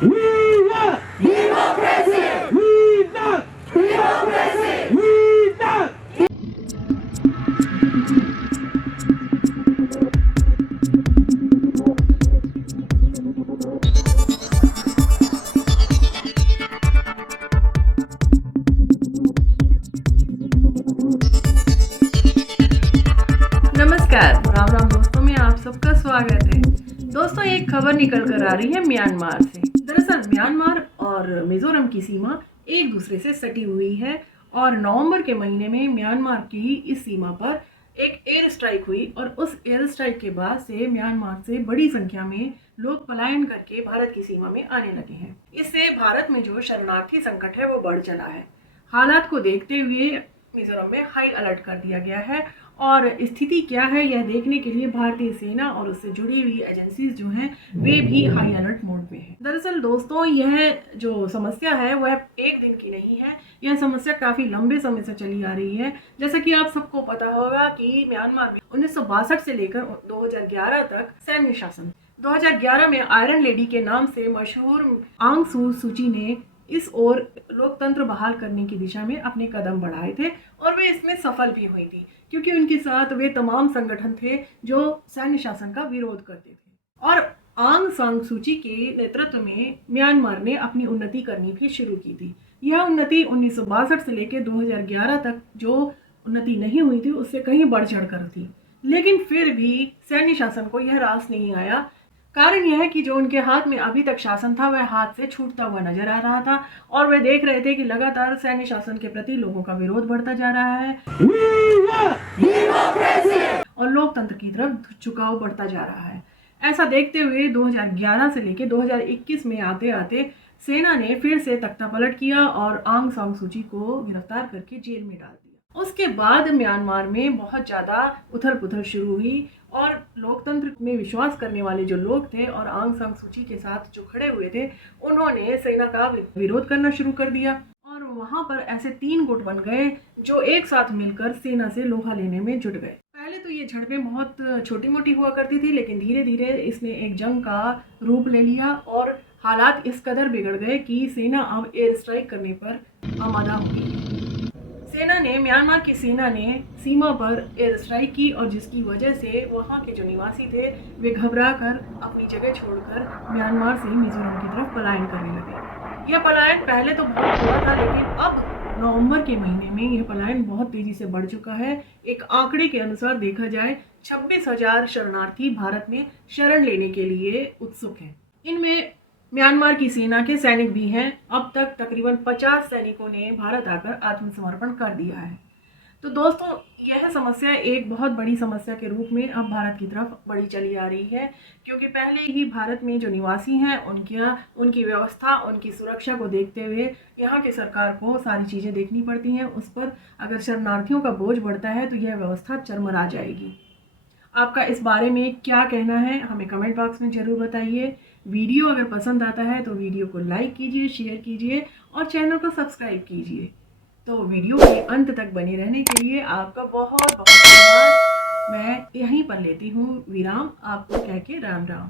We love democracy. We love democracy. We love. नमस्कार, राम राम दोस्तों में आप सबका स्वागत है। दोस्तों एक खबर निकल कर आ रही है म्यांमार से। दरअसल म्यांमार और मिजोरम की सीमा एक दूसरे से सटी हुई है और नवंबर के महीने में म्यांमार की इस सीमा पर एक एयर स्ट्राइक हुई और उस एयर स्ट्राइक के बाद से म्यांमार से बड़ी संख्या में लोग पलायन करके भारत की सीमा में आने लगे हैं। इससे भारत में जो शरणार्थी संकट है वो बढ़ चला है। हालात को देखते हुए मिजोरम में हाई अलर्ट कर दिया गया है और स्थिति क्या है यह देखने के लिए भारतीय सेना और उससे जुड़ी हुई एजेंसीज जो हैं वे भी हाई अलर्ट मोड में हैं। दरअसल दोस्तों यह जो समस्या है वह एक दिन की नहीं है, यह समस्या काफी लंबे समय से चली आ रही है। जैसा कि आप सबको पता होगा कि म्यांमार में 1962 से लेकर 2011 तक सैन्य शासन। 2011 में आयरन लेडी के नाम से मशहूर आंग सू सूची ने इस ओर लोकतंत्र बहाल करने की दिशा में अपने कदम बढ़ाए थे और वे इसमें सफल भी हुई थी, क्योंकि उनके साथ वे तमाम संगठन थे जो सैन्य शासन का विरोध करते थे। और आंग सान सूची के नेतृत्व में म्यांमार ने अपनी उन्नति करनी भी शुरू की थी। यह उन्नति 1962 से लेकर 2011 तक जो उन्नति नहीं हुई थी उससे कहीं बढ़ चढ़ कर थी, लेकिन फिर भी सैन्य शासन को यह रास नहीं आया। कारण यह है कि जो उनके हाथ में अभी तक शासन था वह हाथ से छूटता हुआ नजर आ रहा था और वे देख रहे थे कि लगातार सैन्य शासन के प्रति लोगों का विरोध बढ़ता जा रहा है और लोकतंत्र की तरफ झुकाव बढ़ता जा रहा है। ऐसा देखते हुए 2011 से लेकर 2021 में आते आते सेना ने फिर से तख्तापलट किया और आंग सान सूची को गिरफ्तार करके जेल में डाल दिया। उसके बाद म्यांमार में बहुत ज़्यादा उथल पुथल शुरू हुई और लोकतंत्र में विश्वास करने वाले जो लोग थे और आंग सान सूची के साथ जो खड़े हुए थे उन्होंने सेना का विरोध करना शुरू कर दिया और वहां पर ऐसे 3 गुट बन गए जो एक साथ मिलकर सेना से लोहा लेने में जुट गए। पहले तो ये झड़पें बहुत छोटी मोटी हुआ करती थी, लेकिन धीरे धीरे इसने एक जंग का रूप ले लिया और हालात इस कदर बिगड़ गए कि सेना अब एयर स्ट्राइक करने पर आमादा हो गई। म्यांमार की सेना ने सीमा पर एयर स्ट्राइक की और जिसकी वजह से वहां के जो निवासी थे वे घबरा कर अपनी जगह छोड़कर म्यांमार से मिजोरम की तरफ पलायन करने लगे। यह पलायन पहले तो बहुत हुआ था, लेकिन अब नवंबर के महीने में यह पलायन बहुत तेजी से बढ़ चुका है। एक आंकड़े के अनुसार देखा जाए 26,000 शरणार्थी भारत में शरण लेने के लिए उत्सुक हैं। इनमें म्यांमार की सेना के सैनिक भी हैं। अब तक तकरीबन 50 सैनिकों ने भारत आकर आत्मसमर्पण कर दिया है। तो दोस्तों यह समस्या एक बहुत बड़ी समस्या के रूप में अब भारत की तरफ बढ़ी चली आ रही है, क्योंकि पहले ही भारत में जो निवासी हैं उनकी व्यवस्था, उनकी सुरक्षा को देखते हुए यहाँ की सरकार को सारी चीज़ें देखनी पड़ती हैं। उस पर अगर शरणार्थियों का बोझ बढ़ता है तो यह व्यवस्था चरमरा जाएगी। आपका इस बारे में क्या कहना है हमें कमेंट बॉक्स में ज़रूर बताइए। वीडियो अगर पसंद आता है तो वीडियो को लाइक कीजिए, शेयर कीजिए और चैनल को सब्सक्राइब कीजिए। तो वीडियो के अंत तक बने रहने के लिए आपका बहुत बहुत धन्यवाद। मैं यहीं पर लेती हूँ विराम, आपको कह के राम राम।